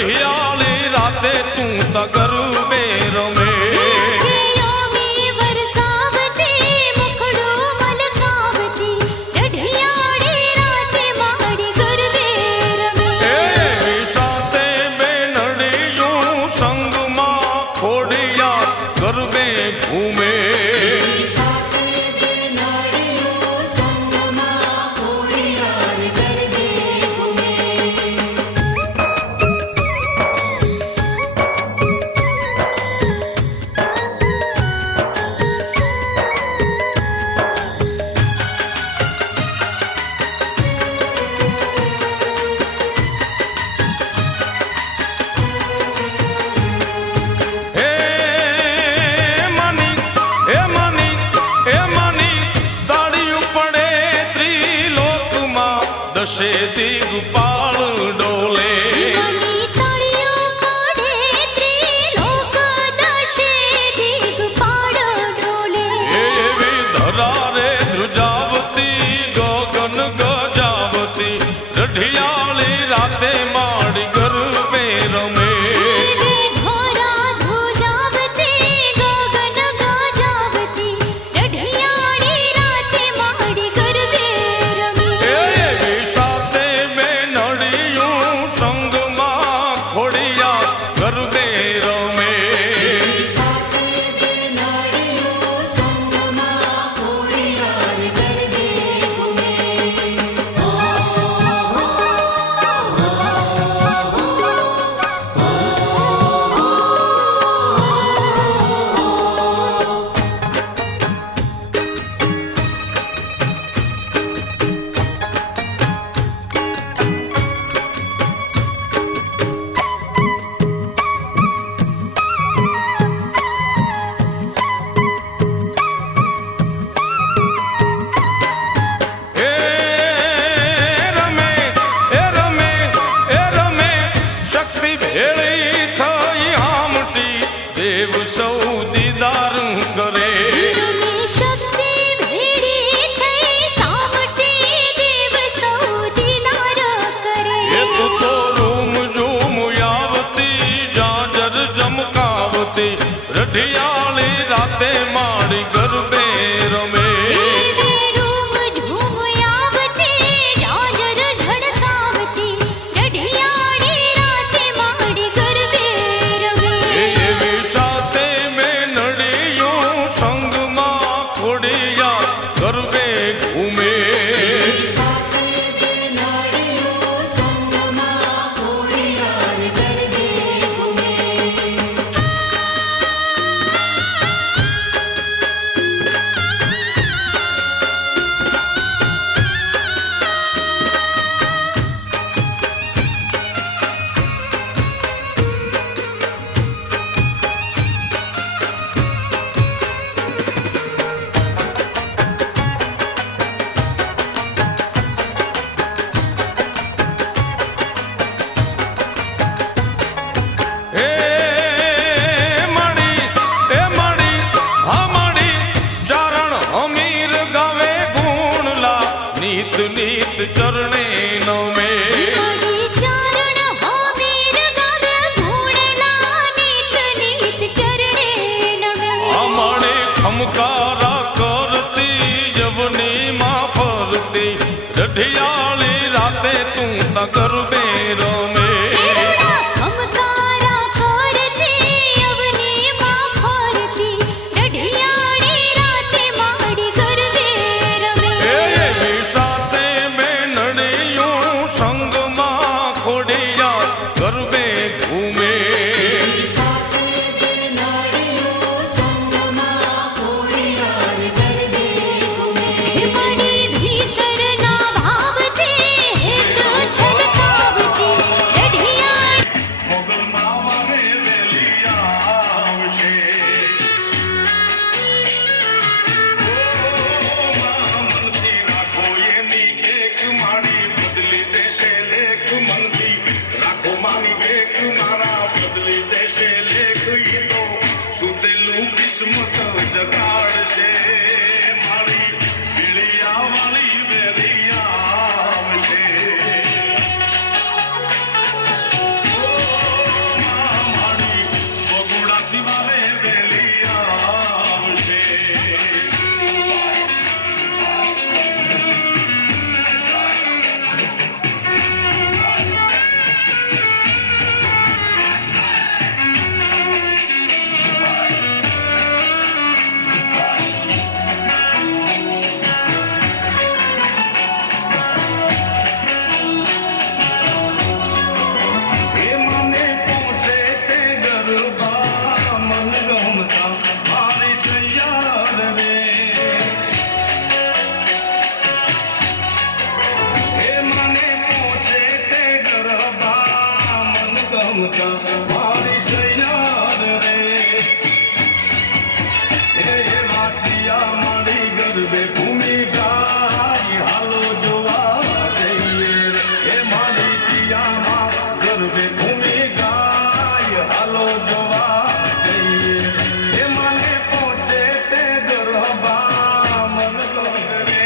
रढ़ियाली राते तू ता गरबे रमे दशे दिगपाल डोले धरा रे ध्रुजावती गगन गजावती रढ़ियाली राते माड़ी गरबे रमे देव सौ दीदार करे ये तो रूम झूम यावती जांजर जमकावती रढ़ियाली राते माड़ी गरबे रमे नीत चरणे नो में हमारे खमकारा करती जवनी माँ फरती रढ़ियाली राते तू ता गरबे रमे ગમતા મારી સૈયાર રે એ વાટિયા મારી ગરબે ભૂમિ ગાય હાલો જોવા જઈએ રે એ મારી પિયામાં ગરબે ભૂમિ ગાય હાલો જોવા જઈએ એ મને પહોંચે તે ગરબા મન કરે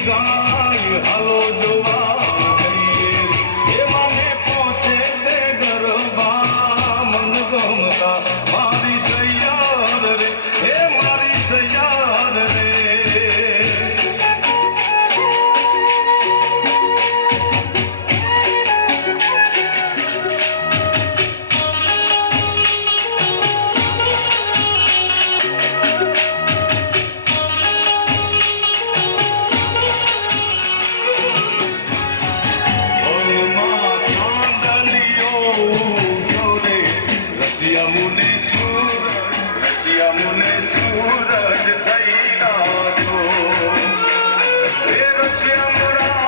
ગાય હાલો જોવા જઈએ એ મને પહોંચે તે ગરબા મન ગમતા મારી સૈયાર રે હે મારી સૈયાર રે યમુને સૂરજ થઈ નાખો હે રસિયા મુરા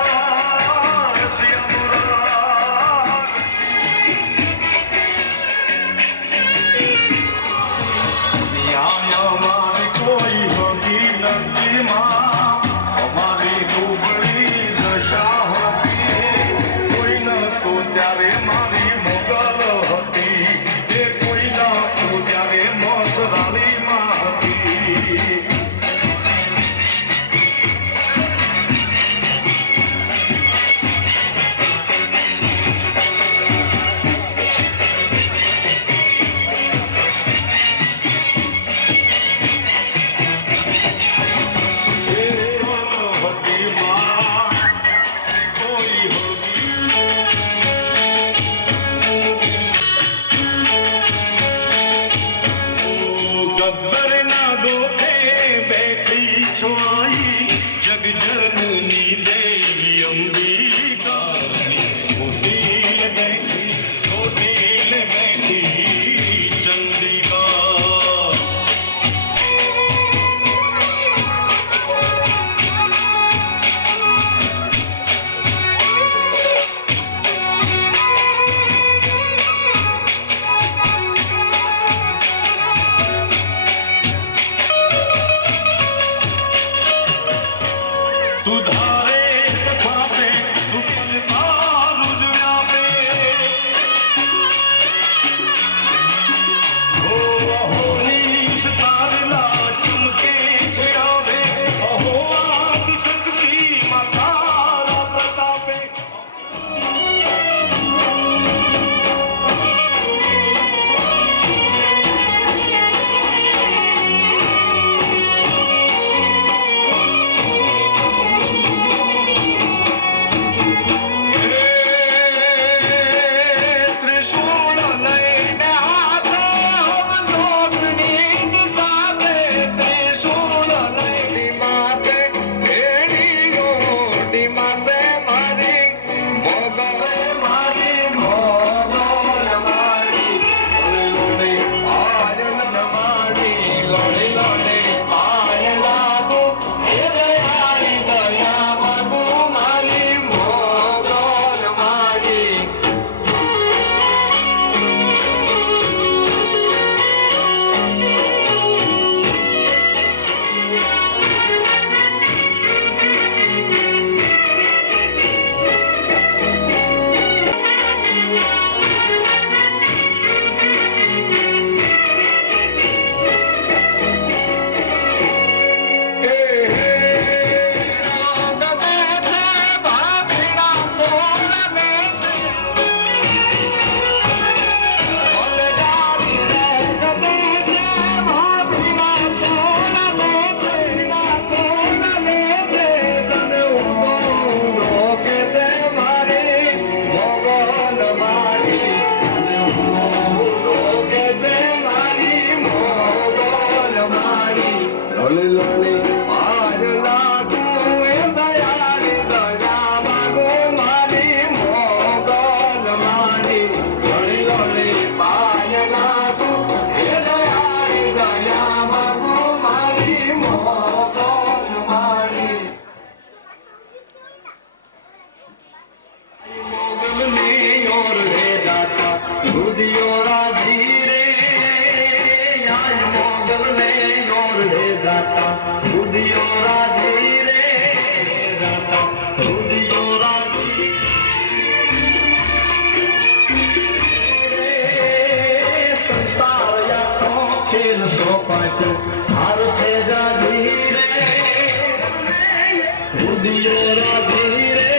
મારી કોઈ હોતી નથી માં અમારી દુબળી દશા હતી કોઈ ન તો ત્યારે મારી મોગલ હતી એ કોઈ ન તો ત્યારે મોસરાલી માં હતી ગબ્બર ના ગોખે બેઠી છોઈ જગજનની દેવી અંબિકાની કોટીલ બેઠી ચંદ્રિકા તું ધારે પાપે તું તારું જ વ્યાપે હો અહોનીશ તારલા ચમકે છે આવે અહો આદિ શક્તિ માં તારા પ્રતાપે લોણી આજ લાગુ એ દયાળી દયા માગો મારી મોગલ મારી લોણી આજ લાગુ એ દયાળી દયા માગો મારી મોગલ મારી મોગલની ઓર રે જાતા દુધિયો રાજી રે આજ મોગલને ઓર રે જાતા દુધિયો રાજી રે જાતા દુધિયો રાજી રે સંસાર યા તો ખેલ સોપાટ હાર છે જાજી રે દુધિયો રાજી રે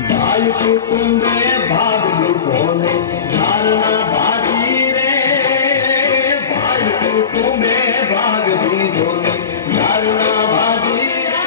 ભાઈ કુટુંબે ભાગ લોકોને ધારણા ભાજી રે ભાઈ કુટુંબે ભાગ દીધો ને ધારણા ભાજી રે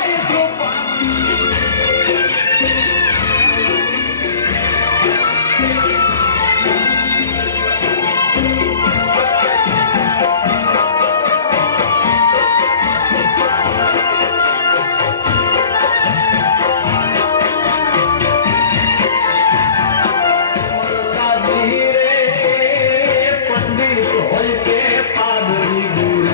પંડિત હોય કે પાદરી ગુરુ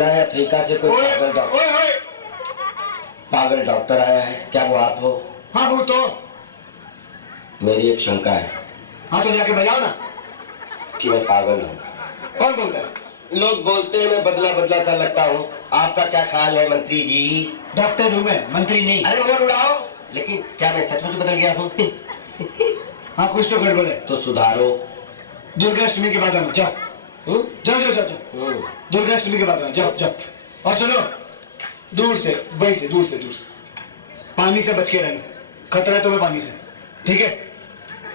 सुना है अफ्रीका से कोई पागल डॉक्टर आया है, क्या वो आप हो? हाँ हूँ तो। मेरी एक शंका है। हाँ तो जाके बजाओ ना कि मैं पागल हूँ। कौन बोल रहा है? लोग बोलते हैं मैं बदला बदला सा लगता हूँ, आपका क्या ख्याल है मंत्री जी? डॉक्टर हूँ मैं, मंत्री नहीं। अरे मोर उड़ाओ, लेकिन क्या मैं सचमुच बदल गया हूँ? हाँ कुछ तो गड़बड़ है। तो सुधारो। दुर्गाष्टमी के बाद आना, जाओ जाओ जाओ जाओ जाओ। दुर्गाष्टमी के बाद आना, जाओ जाओ। और सुनो, दूर से वहीं से दूर से पानी से बच के रहना, खतरा है तुम्हें पानी से, ठीक है?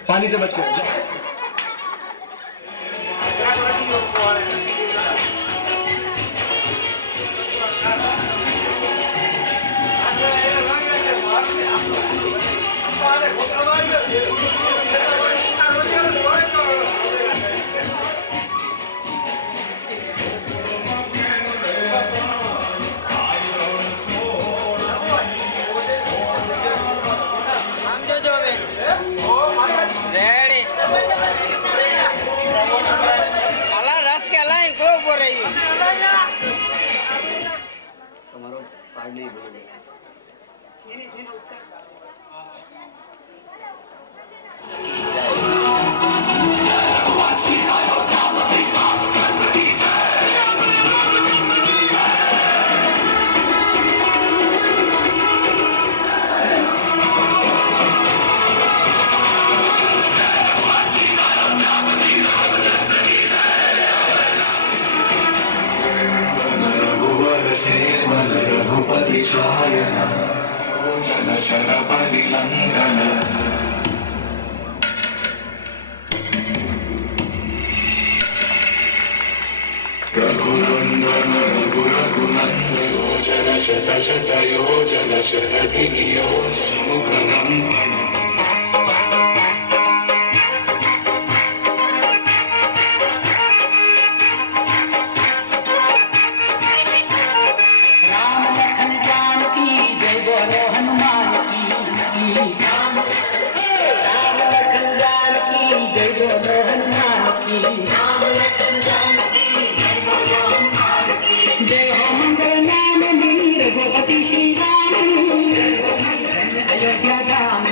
पानी से बच के रहना, जाओ। रघुपति चायन जन शर परिलंघन रघुनंदन रघुनंदन योजन शत शत योजन शरधि योजन मुखनंदन जय हो मंगल नाम नीर भगवती श्री राम अयोध्या धाम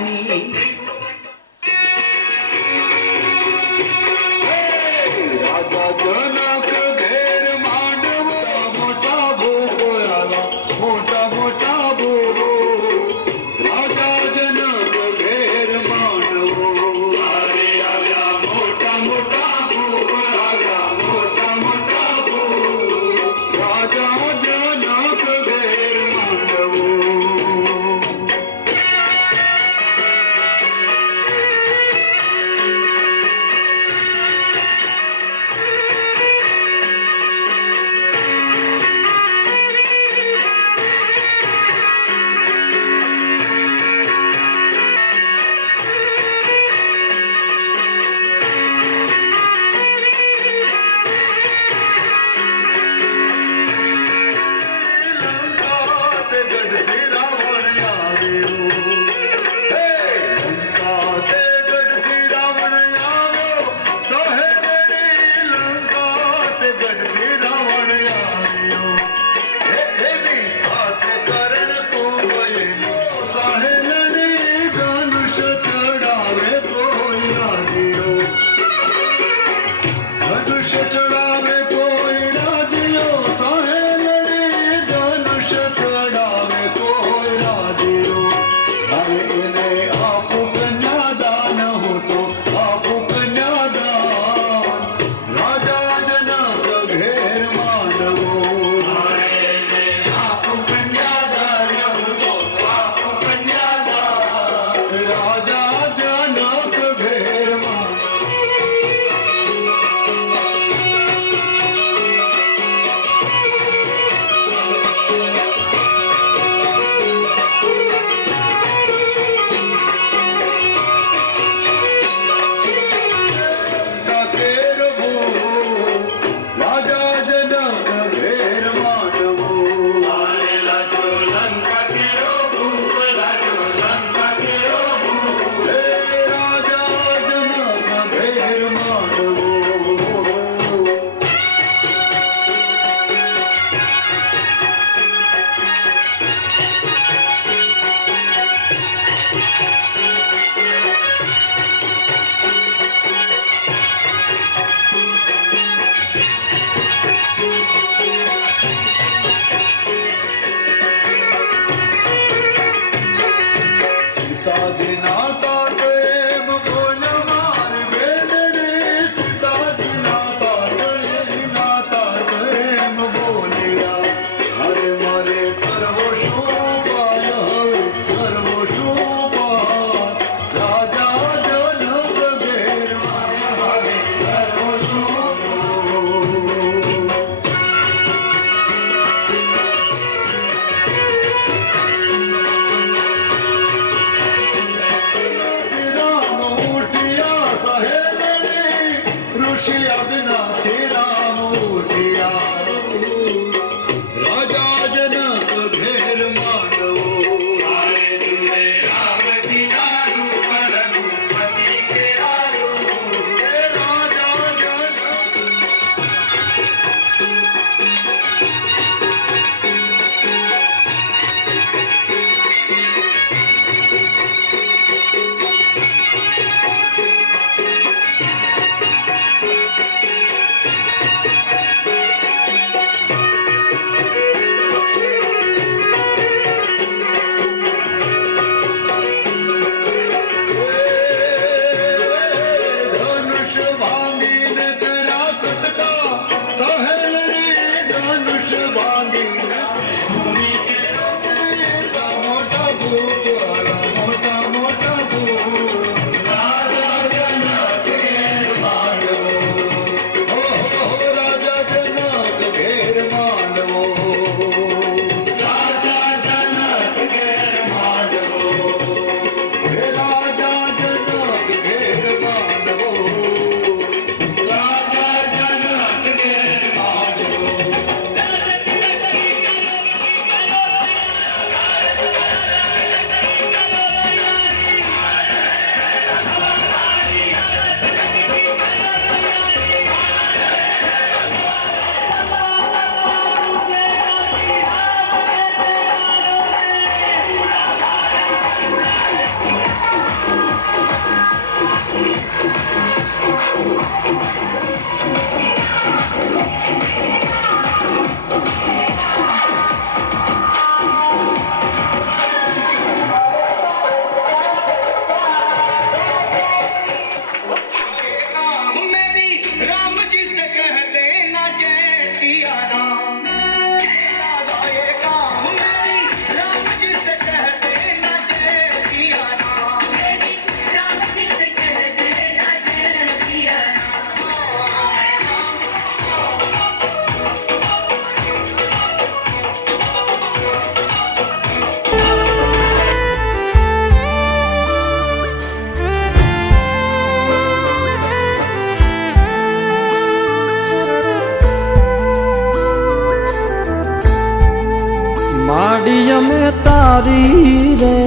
તારી રે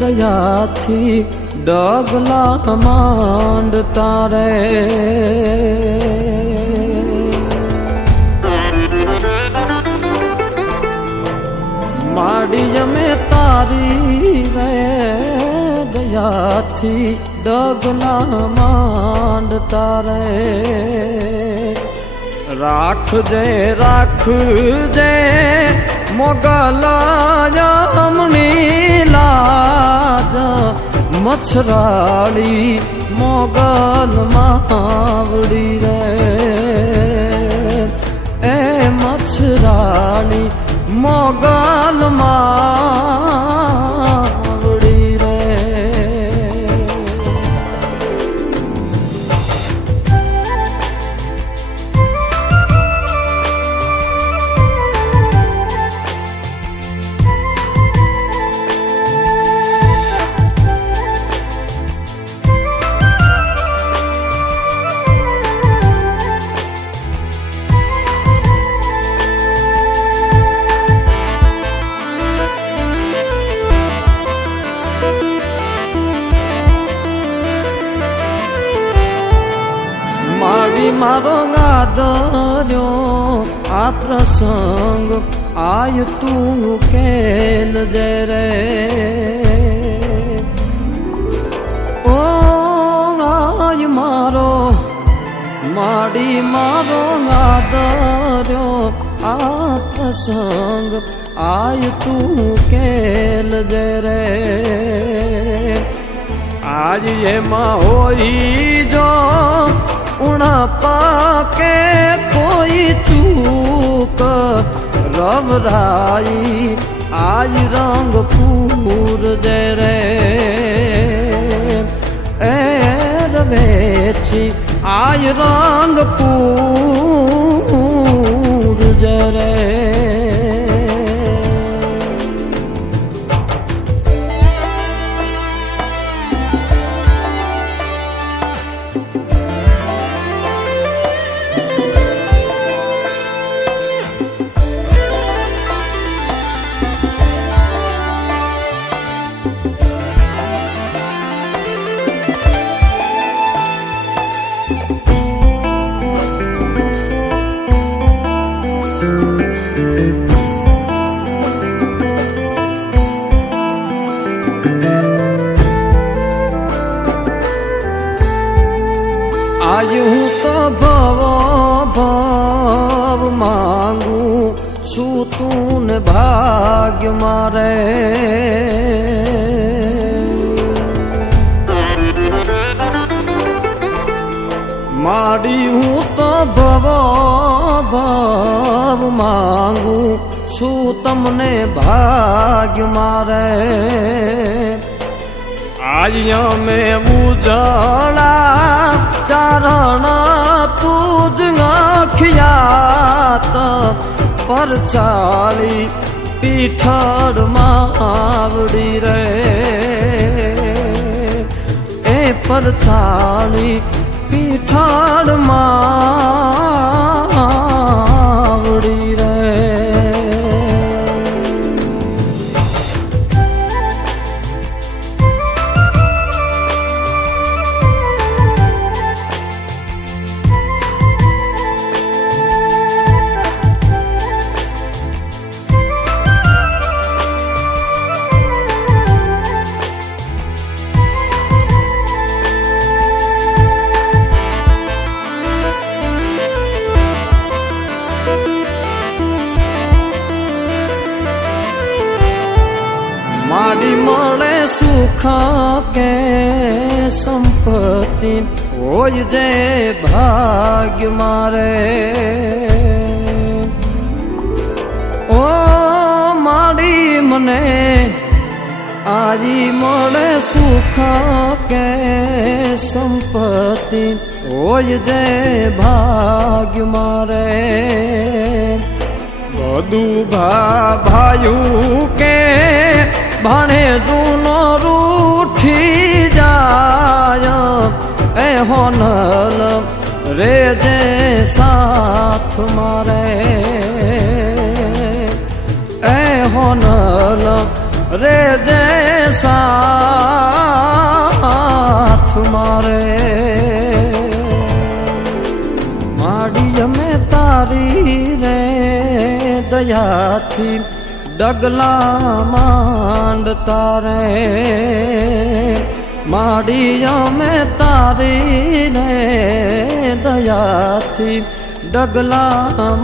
દયાથી ડગલા માંડતા રે માડી અમે તારી રે દયાથી ડગલા માંડતા રે રાખજે મોગલ યમની લાજ મચ્છરાળી મોગલ માવડી રે એ મચ્છરાળી મોગલ માવડી રે મારો ગાદર્યો આ પ્રસંગ આય તું કેલ જે રે ઓ આય મારો માડી મારો ગાદર્યો આ પ્રસંગ આય તું કેલ જે રે આજ એમાં હોઈ જો ઉણપા કે કોઈ ચૂક રવરાઈ આજ રંગ પૂર જે રે એ રવે છી આજ રંગ પૂર જે રે आज हूँ तो भव मांगू छू तून भाग्य मारे मारी हूँ तो भव मांगू छू तमने भाग्य मारे आज में उजड़ा चारण तुझ खियात पर चाली पीठर मावड़ी रे ए पर चाली पीठर मावड़ी रे मारी मरे सुख के संपत्ति होय जे भाग्य मारे ओ मारी मने आजी मरे सुख के संपत्ति होय जे भाग्य मारे बधु भायु के भाणे दूनो रूठी जाय ए होनल रे जे साथ मारे ए होनल રે જે સાથ મારે માડી અમે તારી રે દયાથી ડગલા માંડતા રે માડી અમે તારી રે દયાથી ડગલા